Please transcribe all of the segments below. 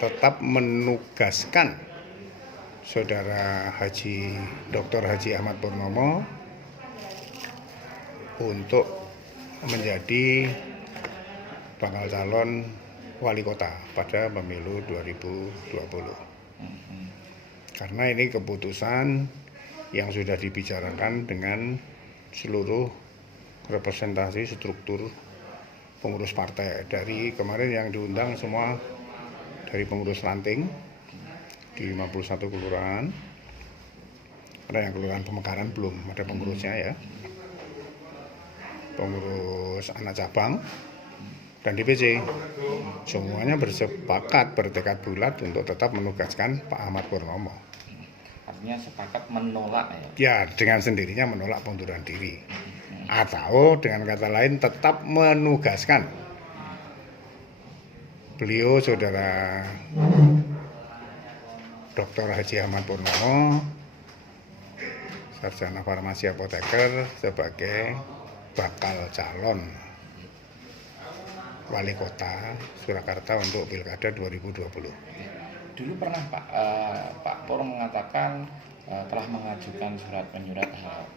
tetap menugaskan Saudara Haji Dr. Haji Ahmad Purnomo untuk menjadi bakal calon wali kota pada pemilu 2020. Karena ini keputusan yang sudah dibicarakan dengan seluruh representasi struktur pengurus partai. Dari kemarin yang diundang semua dari pengurus ranting di 51 kelurahan. Ada yang kelurahan Pemekaran belum ada pengurusnya ya. Pengurus anak cabang dan DPC. Semuanya bersepakat bertekad bulat untuk tetap menugaskan Pak Ahmad Purnomo. Artinya sepakat menolak ya? Ya, dengan sendirinya menolak pengunduran diri. Atau dengan kata lain tetap menugaskan beliau Saudara Dr. Haji Ahmad Purnomo, sarjana farmasi apoteker, sebagai bakal calon wali kota Surakarta untuk Pilkada 2020. Dulu pernah Pak Pur mengatakan telah mengajukan surat menyurat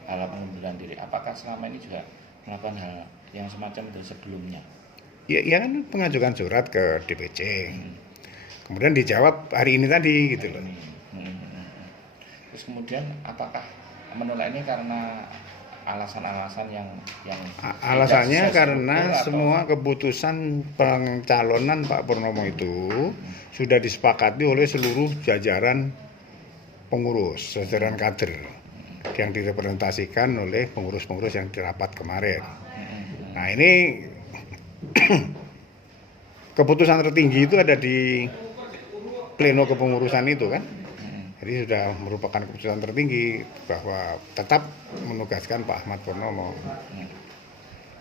hal pengunduran diri. Apakah selama ini juga melakukan hal yang semacam itu sebelumnya? Ya kan mengajukan surat ke DPC. Kemudian dijawab hari ini tadi gitu loh. Terus kemudian apakah menolak ini karena alasan-alasan yang alasannya karena semua keputusan pencalonan Pak Purnomo itu sudah disepakati oleh seluruh jajaran pengurus, jajaran kader yang direpresentasikan oleh pengurus-pengurus yang dirapat kemarin. Nah ini keputusan tertinggi itu ada di pleno kepengurusan itu kan. Jadi sudah merupakan keputusan tertinggi bahwa tetap menugaskan Pak Ahmad Purnomo.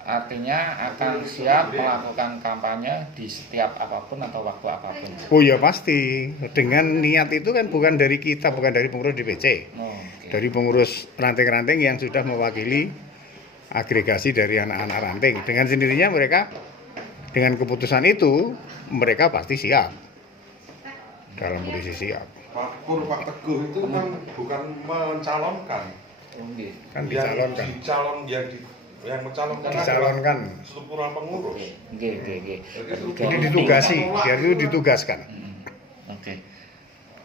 Artinya akan siap melakukan kampanye di setiap apapun atau waktu apapun. Oh ya pasti. Dengan niat itu kan bukan dari kita, bukan dari pengurus DPC. Dari pengurus ranting-ranting yang sudah mewakili agregasi dari anak-anak ranting. Dengan sendirinya mereka, dengan keputusan itu, mereka pasti siap. Dalam kondisi siap. Pak Teguh itu kan bukan mencalonkan. Kan dicalonkan. Yang mencalonkan dicalonkan struktural pengurus. Jadi ditugasi, dia itu ditugaskan. Oke.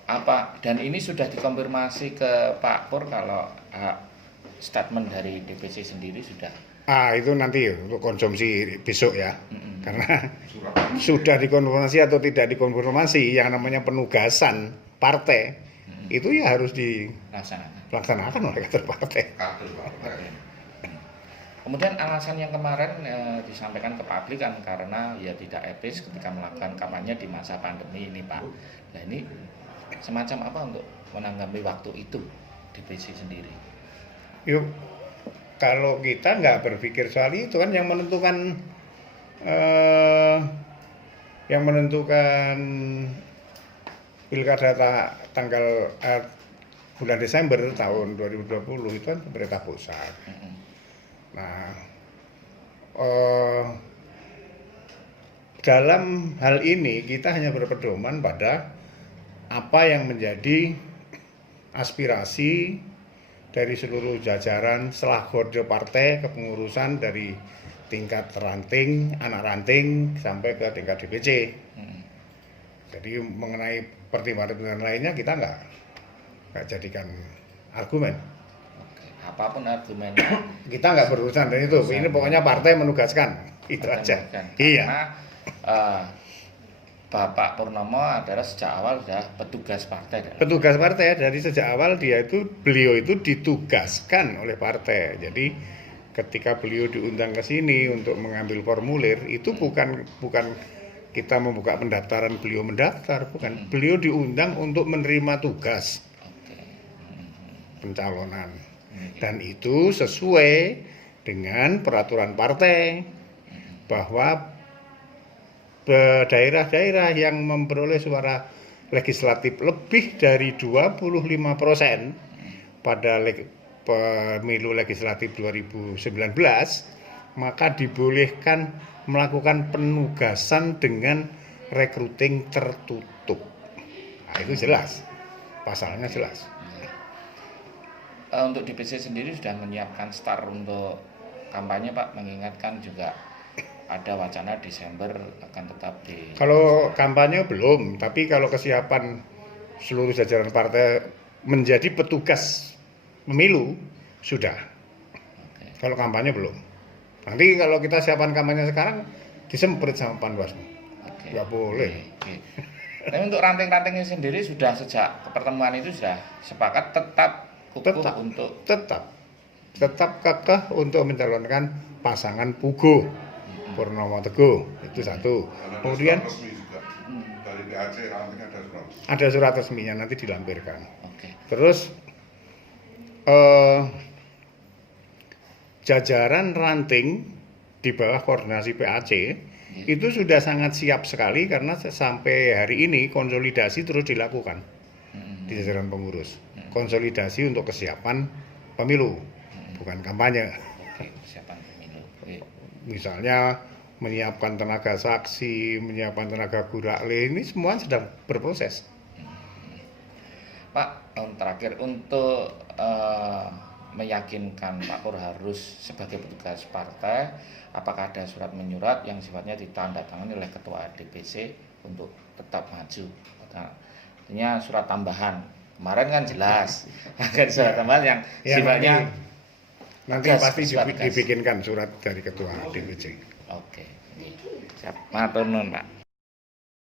Apa dan ini sudah dikonfirmasi ke Pak Pur kalau statement dari DPC sendiri sudah? Itu nanti untuk konsumsi besok ya. Karena sudah dikonfirmasi atau tidak dikonfirmasi, yang namanya penugasan partai itu ya harus dilaksanakan oleh kader partai. Kemudian alasan yang kemarin disampaikan ke publik kan karena ya tidak etis ketika melakukan kampanye di masa pandemi ini Pak. Nah ini semacam apa untuk menanggapi waktu itu DPC sendiri? Yuk, kalau kita nggak berpikir soal itu kan yang menentukan Pilkada tanggal bulan Desember tahun 2020 itu kan pemerintah pusat. Nah, dalam hal ini kita hanya berpedoman pada apa yang menjadi aspirasi dari seluruh jajaran selagorde partai kepengurusan dari tingkat ranting, anak ranting sampai ke tingkat DPC. Jadi mengenai pertimbangan lainnya kita nggak jadikan argumen. Apapun argumennya. Kita nggak berurusan dengan itu. Ini pokoknya partai menugaskan. Itu aja. Iya. Karena Bapak Purnomo adalah sejak awal sudah petugas partai. Petugas partai dari sejak awal beliau itu ditugaskan oleh partai. Jadi ketika beliau diundang ke sini untuk mengambil formulir itu bukan kita membuka pendaftaran beliau mendaftar, bukan. Beliau diundang untuk menerima tugas pencalonan. Dan itu sesuai dengan peraturan partai bahwa daerah-daerah yang memperoleh suara legislatif lebih dari 25% pada pemilu legislatif 2019, maka dibolehkan melakukan penugasan dengan recruiting tertutup. Nah, itu jelas. Pasalnya jelas. Untuk DPC sendiri sudah menyiapkan start untuk kampanye Pak, mengingatkan juga ada wacana Desember akan tetap di. Kalau kampanye belum, tapi kalau kesiapan seluruh jajaran partai menjadi petugas pemilu sudah. Oke. Kalau kampanye belum. Nanti kalau kita siapan kampanye sekarang disemprit sama Panwaslu. Oke. Nggak boleh. Oke. Tapi untuk ranting-rantingnya sendiri sudah sejak pertemuan itu sudah sepakat tetap kukuh untuk tetap kekeh untuk mencalonkan pasangan Pugo Purnomo Teguh, itu satu. Kemudian resmi juga dari PAC ranting ada surat. ada surat resminya nanti dilampirkan. Oke. Terus jajaran ranting di bawah koordinasi PAC itu sudah sangat siap sekali karena sampai hari ini konsolidasi terus dilakukan di jajaran pengurus. Konsolidasi untuk kesiapan pemilu, bukan kampanye. Oke, persiapan pemilu. Oke. Misalnya menyiapkan tenaga saksi, menyiapkan tenaga gurakle, ini semua sedang berproses. Pak, terakhir untuk meyakinkan Pak Pur harus sebagai petugas partai, apakah ada surat menyurat yang sifatnya ditandatangani oleh ketua DPC untuk tetap maju? Artinya surat tambahan. Kemarin kan jelas, ada surat tambahan yang Ya, sifatnya nanti tegas, pasti bersifat tegas. dibikinkan surat dari ketua DPC. Oke, siap. Matur nuwun, Pak.